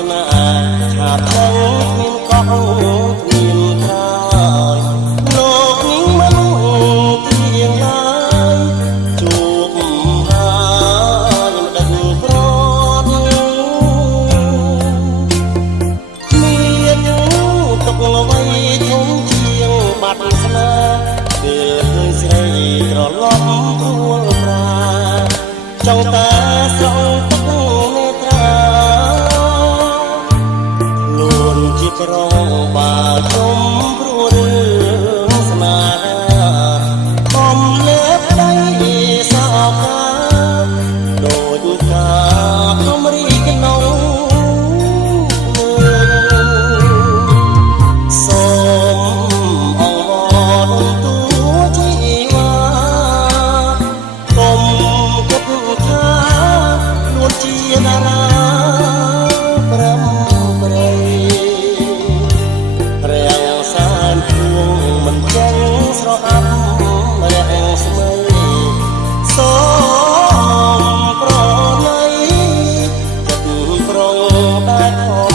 ស្នេហ៍ឆាបដឹងមានកោះមានក្រោយលោកនេះមិនទៀងឡើយជួបហើយមិនដឹងប្រត់មានទុកអ្វីធំជាងបាត់ស្នេហ៍ពេលឃើញស្រីត្រឡប់ព្រួលប្រាចង់តែស្រង់ទឹកនេត្រាខ្លួនជាប្រងបាជុំព្រួលរឿងស្នេហាបំលេបដៃសោកាដូចកាកំរីក្នុងសូមអង្វរទូជីវ៉ាកុំគិតថាខ្លួនជាតារាប្រំប្រៃរាំងសានពួងមិនចឹងស្រអាប់រាំងស្មីសូមប្រណីចិត្តប្រងតែខ